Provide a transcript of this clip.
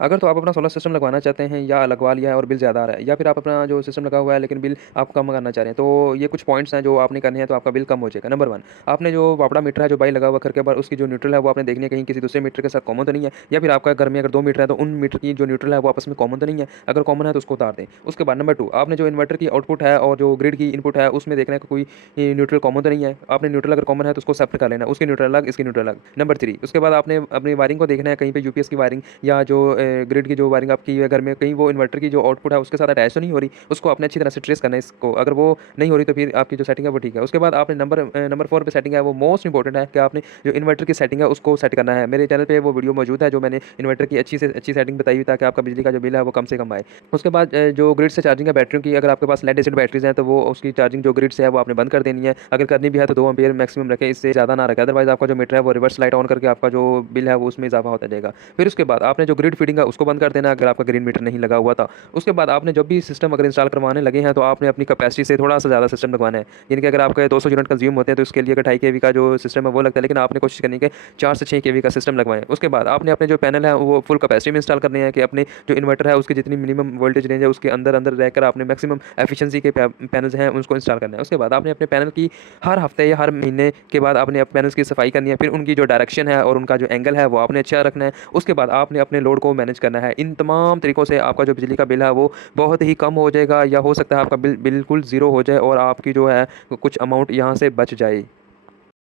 अगर तो आप अपना सोलर सिस्टम लगवाना चाहते हैं या लगवा लिया है और बिल ज़्यादा आ रहा है, या फिर आप अपना जो सिस्टम लगा हुआ है लेकिन बिल आप कम करना चाह रहे हैं, तो ये कुछ पॉइंट्स हैं जो आपने करने हैं तो आपका बिल कम हो जाएगा। नंबर 1, आपने जो वापड़ा मीटर है जो बाई लगा हुआ घर के ऊपर, उसकी जो न्यूट्रल है वो आपने देखनी है कहीं किसी दूसरे मीटर के साथ कॉमन तो नहीं है, या फिर आपका घर में अगर 2 मीटर है तो उन मीटर की जो न्यूट्रल है वो आपस में कॉमन तो नहीं है। अगर कॉमन है तो उसको उतार दें। उसके बाद नंबर 2, आपने जो इन्वर्टर की आउटपुट है और जो ग्रिड की इनपुट है उसमें देखना है कि कोई न्यूट्रल कॉमन तो नहीं है। आपने न्यूट्रल अगर कॉमन है तो उसको सेपरेट कर लेना है, उसकी न्यूट्रल अलग, इसकी न्यूट्रल अलग। नंबर 3, उसके बाद आपने अपनी वायरिंग को देखना है कहीं पे यूपीएस की वायरिंग या जो ग्रिड की जो वायरिंग आपकी है घर में, कहीं वो इन्वर्टर की जो आउटपुट है उसके साथ अटैच तो नहीं हो रही। उसको आपने अच्छी तरह से ट्रेस करना है इसको। अगर वो नहीं हो रही तो फिर आपकी जो सेटिंग है वो ठीक है। उसके बाद आपने नंबर 4 पे सेटिंग है वो मोस्ट इंपॉर्टेंट है कि आपने जो इन्वर्टर की सेटिंग है उसको सेट करना है। मेरे चैनल पे वो वीडियो मौजूद है जो मैंने इन्वर्टर की अच्छी से अच्छी सेटिंग बताई हुई ताकि आपका बिजली का जो बिल है वो कम से कम आए। उसके बाद जो ग्रिड से चार्जिंग है बैटरियों की, अगर आपके पास लेड एसिड बैटरीज हैं तो वो उसकी चार्जिंग जो ग्रिड से है वो आपने बंद कर देनी है। अगर करनी भी है तो 2 एम्पीयर मैक्सिमम रखें, इससे ज़्यादा ना रखें, अदरवाइज आपका जो मीटर है वो रिवर्स लाइट ऑन करके आपका जो बिल है वो उसमें इजाफा होता जाएगा। फिर उसके बाद आपने जो ग्रिड फीडिंग है उसको बंद कर देना अगर आपका ग्रीन मीटर नहीं लगा हुआ था। उसके बाद आपने जब भी सिस्टम अगर इंस्टॉल करवाने लगे हैं तो आपने अपनी कैपेसिटी से थोड़ा सा ज़्यादा सिस्टम लगवाना है। यानी कि अगर आपके 200 यूनिट कंज्यूम होते हैं तो उसके लिए अगर 2.5 केवी का जो सिस्टम है वो लगता है, लेकिन आपने कोशिश करनी है कि 4 से 6 केवी का सिस्टम लगवाएं। उसके बाद आपने अपने जो पैनल है वो फुल कैपेसिटी में इंस्टॉल करने हैं कि अपने जो इन्वर्टर है उसकी जितनी मिनिमम वोल्टेज रेंज है उसके अंदर अंदर रहकर आपने मैक्सिमम एफिशिएंसी के पैनल्स हैं उसको इंस्टॉल करना है। उसके बाद आपने अपने पैनल की हर हफ्ते या हर महीने के बाद आपने पैनल्स की सफाई करनी है। फिर उनकी जो डायरेक्शन है और उनका जो एंगल है वो आपने अच्छा रखना है। उसके बाद आपने अपने लोड को मैनेज करना है। इन तमाम तरीकों से आपका जो बिजली का बिल है वो बहुत ही कम हो जाएगा, या हो सकता है आपका बिल बिल्कुल ज़ीरो हो जाए और आपकी जो है कुछ अमाउंट यहाँ से बच जाए।